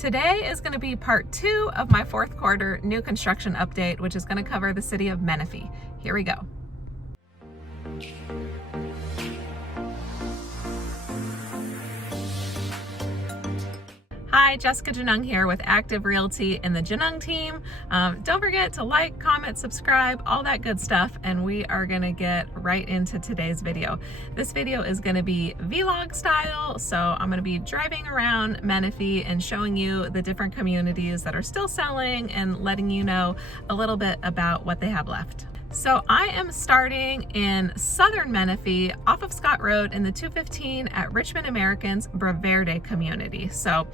Today is going to be part 2 of my 4th quarter new construction update, which is going to cover the city of Menifee. Here we go. Hi, Jessica Genung here with Active Realty and the Genung team. Don't forget to like, comment, subscribe, all that good stuff, and we are going to get right into today's video. This video is going to be vlog style, so I'm going to be driving around Menifee and showing you the different communities that are still selling and letting you know a little bit about what they have left. So I am starting in southern Menifee off of Scott Road in the 215 at Richmond American's Braverde community. So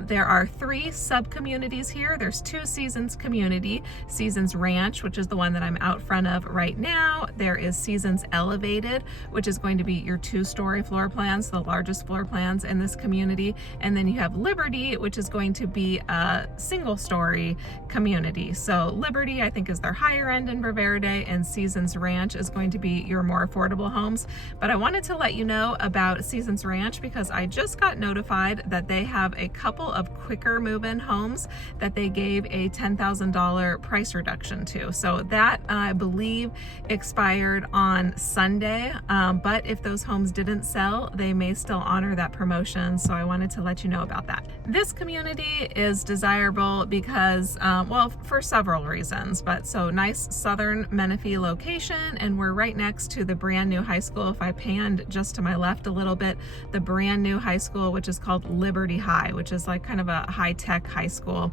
there are 3 sub-communities here. There's 2 Seasons community, Seasons Ranch, which is the one that I'm out front of right now. There is Seasons Elevated, which is going to be your 2-story floor plans, the largest floor plans in this community. And then you have Liberty, which is going to be a single-story community. So Liberty, I think, is their higher end in Braverde, and Seasons Ranch is going to be your more affordable homes. But I wanted to let you know about Seasons Ranch because I just got notified that they have a couple of quicker move-in homes that they gave a $10,000 price reduction to. So that, I believe, expired on Sunday. But if those homes didn't sell, they may still honor that promotion. So I wanted to let you know about that. This community is desirable because, well, for several reasons, but so nice southern Menifee location, and we're right next to the brand new high school. If I panned just to my left a little bit, the brand new high school, which is called Liberty High, which is like kind of a high-tech high school.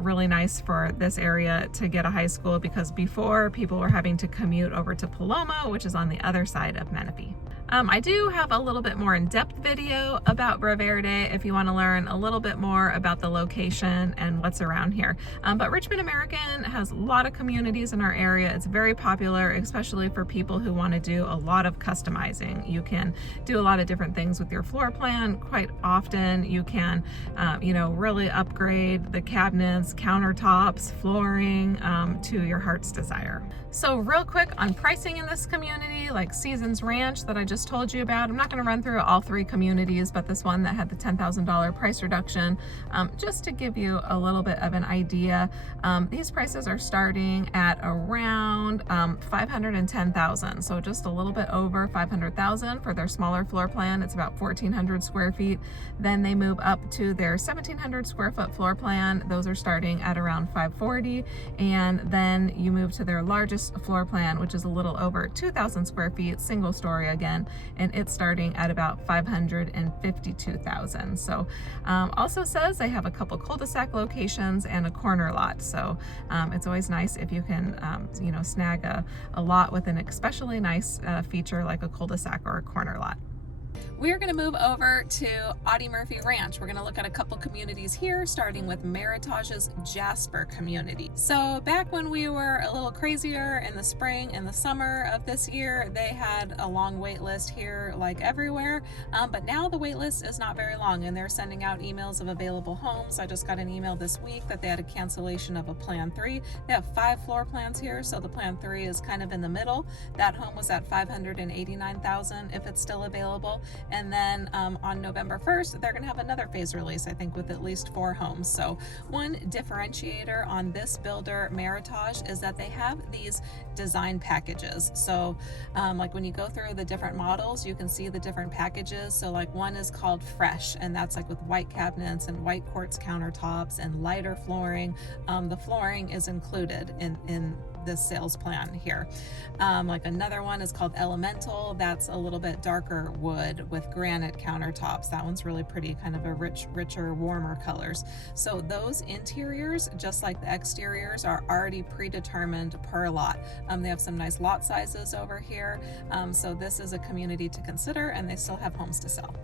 Really nice for this area to get a high school because before people were having to commute over to Paloma, which is on the other side of Menifee. I do have a little bit more in-depth video about Braverde if you want to learn a little bit more about the location and what's around here. But Richmond American has a lot of communities in our area. It's very popular, especially for people who want to do a lot of customizing. You can do a lot of different things with your floor plan. Quite often you can, really upgrade the cabinets, countertops, flooring to your heart's desire. So real quick on pricing in this community, like Seasons Ranch that I just told you about, I'm not going to run through all 3 communities, but this one that had the $10,000 price reduction, just to give you a little bit of an idea, these prices are starting at around $510,000, so just a little bit over $500,000 for their smaller floor plan. It's about 1,400 square feet. Then they move up to their 1,700 square foot floor plan. Those are starting at around $540,000, and then you move to their largest floor plan, which is a little over 2,000 square feet, single story again, and it's starting at about $552,000. So also says they have a couple cul-de-sac locations and a corner lot. So it's always nice if you can snag a lot with an especially nice feature like a cul-de-sac or a corner lot. We're going to move over to Audie Murphy Ranch. We're going to look at a couple communities here, starting with Murrieta's Jasper community. So back when we were a little crazier in the spring and the summer of this year, they had a long wait list here like everywhere, but now the wait list is not very long and they're sending out emails of available homes. I just got an email this week that they had a cancellation of a Plan 3. They have 5 floor plans here, so the Plan 3 is kind of in the middle. That home was at $589,000 if it's still available. And then on November 1st, they're going to have another phase release, I think, with at least 4 homes. So one differentiator on this builder, Murrieta, is that they have these design packages. So like when you go through the different models, you can see the different packages. So like one is called Fresh, and that's like with white cabinets and white quartz countertops and lighter flooring. The flooring is included in this sales plan here. Like another one is called Elemental. That's a little bit darker wood with granite countertops. That one's really pretty, kind of a richer, warmer colors. So those interiors, just like the exteriors, are already predetermined per lot. They have some nice lot sizes over here. So this is a community to consider, and they still have homes to sell.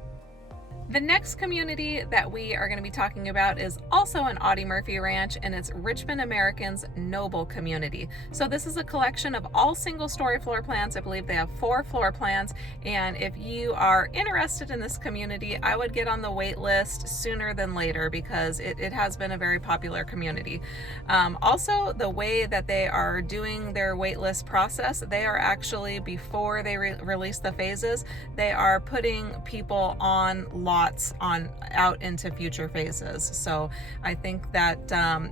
The next community that we are going to be talking about is also an Audie Murphy Ranch, and it's Richmond American's Noble community. So this is a collection of all single-story floor plans. I believe they have 4 floor plans, and if you are interested in this community, I would get on the wait list sooner than later because it has been a very popular community. Also, the way that they are doing their wait list process, they are actually, before they release the phases, they are putting people on lots lots on out into future phases. So I think that,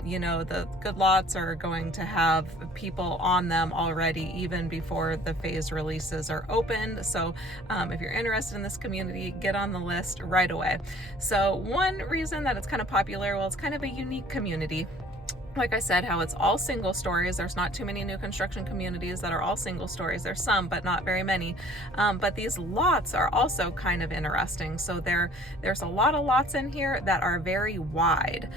you know, the good lots are going to have people on them already even before the phase releases are opened. So if you're interested in this community, get on the list right away. So one reason that it's kind of popular, well, it's kind of a unique community. Like I said, how it's all single stories. There's not too many new construction communities that are all single stories. There's some, but not very many. But these lots are also kind of interesting. So there's a lot of lots in here that are very wide.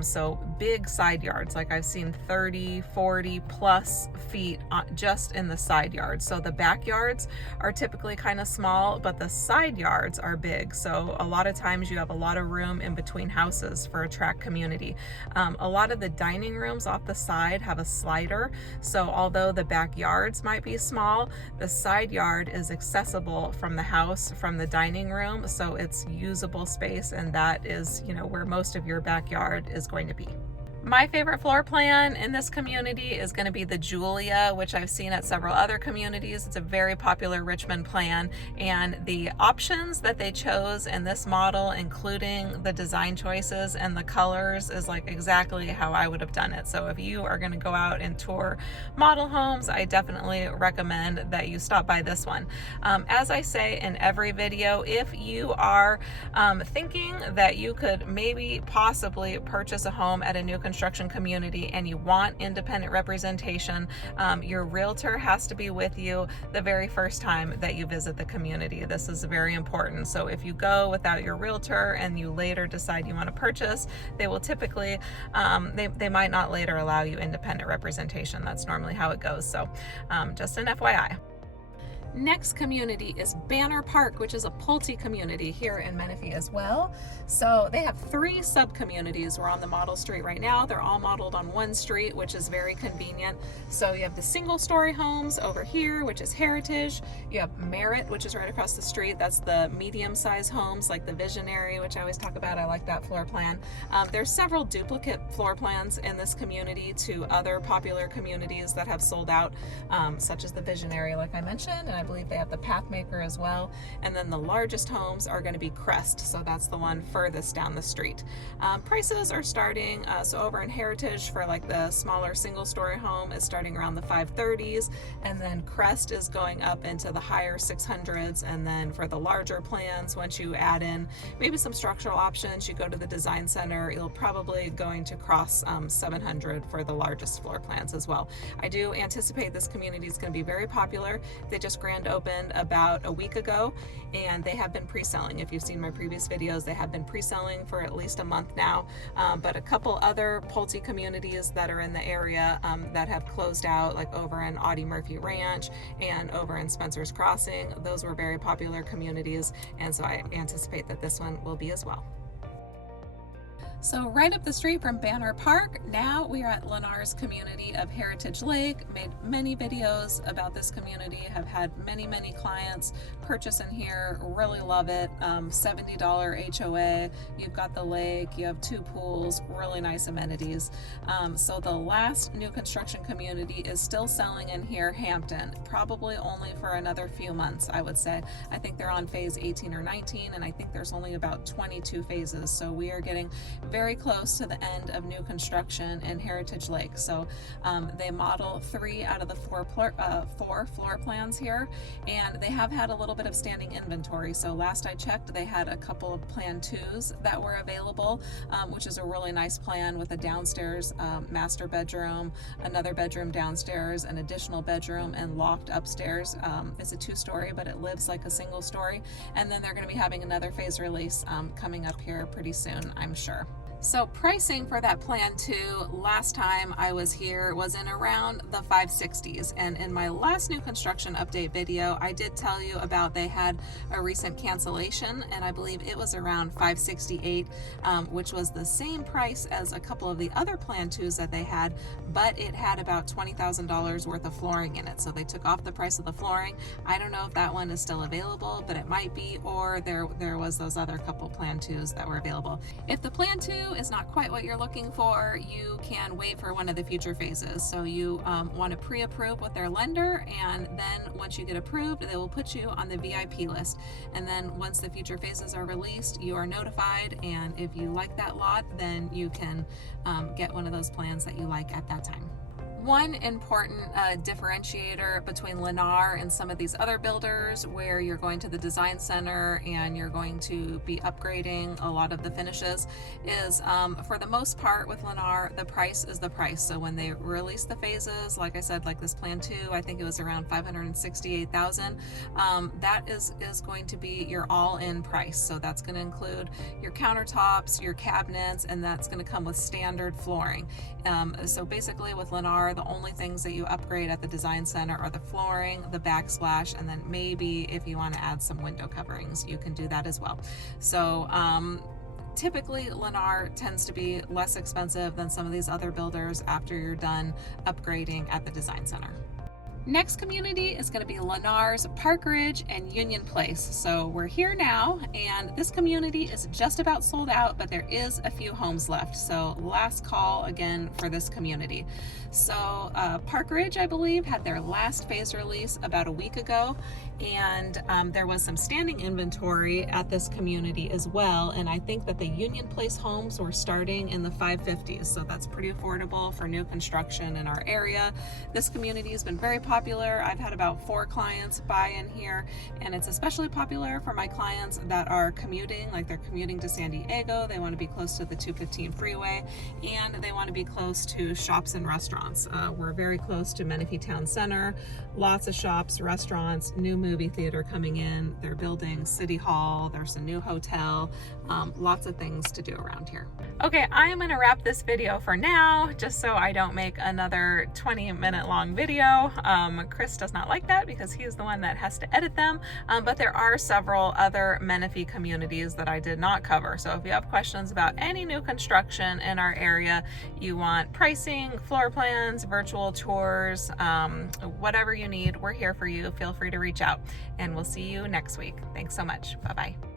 So big side yards, like I've seen 30, 40 plus feet just in the side yards. So the backyards are typically kind of small, but the side yards are big. So a lot of times you have a lot of room in between houses for a tract community. A lot of the dining rooms off the side have a slider, so although the backyards might be small, the side yard is accessible from the house, from the dining room, so it's usable space, and that is, you know, where most of your backyard is going to be. My favorite floor plan in this community is going to be the Julia, which I've seen at several other communities. It's a very popular Richmond plan, and the options that they chose in this model, including the design choices and the colors, is like exactly how I would have done it. So if you are going to go out and tour model homes, I definitely recommend that you stop by this one. As I say in every video, if you are thinking that you could maybe possibly purchase a home at a new construction community and you want independent representation, your realtor has to be with you the very first time that you visit the community. This is very important. So if you go without your realtor and you later decide you want to purchase, they will typically, they might not later allow you independent representation. That's normally how it goes. So just an FYI. Next community is Banner Park, which is a Pulte community here in Menifee as well. So they have 3 sub-communities. We're on the model street right now. They're all modeled on one street, which is very convenient. So you have the single-story homes over here, which is Heritage. You have Merit, which is right across the street. That's the medium-sized homes, like the Visionary, which I always talk about. I like that floor plan. There's several duplicate floor plans in this community to other popular communities that have sold out, such as the Visionary, like I mentioned, and I believe they have the Pathmaker as well. And then the largest homes are going to be Crest, so that's the one furthest down the street. Prices are starting, so over in Heritage for like the smaller single-story home is starting around the 530s, and then Crest is going up into the higher 600s, and then for the larger plans, once you add in maybe some structural options, you go to the design center, you'll probably going to cross 700 for the largest floor plans as well. I do anticipate this community is going to be very popular. They just grand opened about a week ago, and they have been pre-selling. If you've seen my previous videos, they have been pre-selling for at least a month now, but a couple other Pulte communities that are in the area that have closed out, like over in Audie Murphy Ranch and over in Spencer's Crossing, those were very popular communities, and so I anticipate that this one will be as well. So right up the street from Banner Park, now we are at Lennar's community of Heritage Lake. Made many videos about this community, have had many clients purchase in here, really love it. $70 HOA, you've got the lake, you have 2 pools, really nice amenities. So the last new construction community is still selling in here, Hampton, probably only for another few months, I would say. I think they're on phase 18 or 19, and I think there's only about 22 phases. So we are getting very close to the end of new construction in Heritage Lake. So they model 3 out of the 4 floor plans here, and they have had a little bit of standing inventory. So last I checked, they had a couple of plan 2s that were available, which is a really nice plan with a downstairs master bedroom, another bedroom downstairs, an additional bedroom, and loft upstairs. It's a 2-story, but it lives like a single story. And then they're going to be having another phase release coming up here pretty soon, I'm sure. So pricing for that plan 2 last time I was here was in around the 560s, and in my last new construction update video I did tell you about they had a recent cancellation, and I believe it was around 568, which was the same price as a couple of the other plan 2s that they had, but it had about $20,000 worth of flooring in it, so they took off the price of the flooring. I don't know if that one is still available, but it might be, or there was those other couple plan 2s that were available. If the plan 2 is not quite what you're looking for, you can wait for one of the future phases. So you want to pre-approve with their lender, and then once you get approved, they will put you on the VIP list. And then once the future phases are released, you are notified, and if you like that lot, then you can get one of those plans that you like at that time. One important differentiator between Lennar and some of these other builders where you're going to the design center and you're going to be upgrading a lot of the finishes is for the most part with Lennar, the price is the price. So when they release the phases, like I said, like this plan 2, I think it was around $568,000. That is going to be your all-in price. So that's going to include your countertops, your cabinets, and that's going to come with standard flooring. So basically with Lennar, the only things that you upgrade at the design center are the flooring, the backsplash, and then maybe if you want to add some window coverings, you can do that as well. So typically Lennar tends to be less expensive than some of these other builders after you're done upgrading at the design center. Next community is going to be Lennar's Park Ridge and Union Place. So we're here now, and this community is just about sold out, but there is a few homes left. So last call again for this community. So Park Ridge, I believe, had their last phase release about a week ago, and there was some standing inventory at this community as well. And I think that the Union Place homes were starting in the 550s, so that's pretty affordable for new construction in our area. This community has been very popular. I've had about 4 clients buy in here, and it's especially popular for my clients that are commuting, like they're commuting to San Diego. They want to be close to the 215 freeway, and they want to be close to shops and restaurants. We're very close to Menifee Town Center, lots of shops, restaurants, new movie theater coming in. They're building City Hall. There's a new hotel, lots of things to do around here. Okay, I am going to wrap this video for now, just so I don't make another 20-minute long video. Chris does not like that because he's the one that has to edit them, but there are several other Menifee communities that I did not cover. So if you have questions about any new construction in our area, you want pricing, floor plans, virtual tours, whatever you need, we're here for you. Feel free to reach out, and we'll see you next week. Thanks so much. Bye-bye.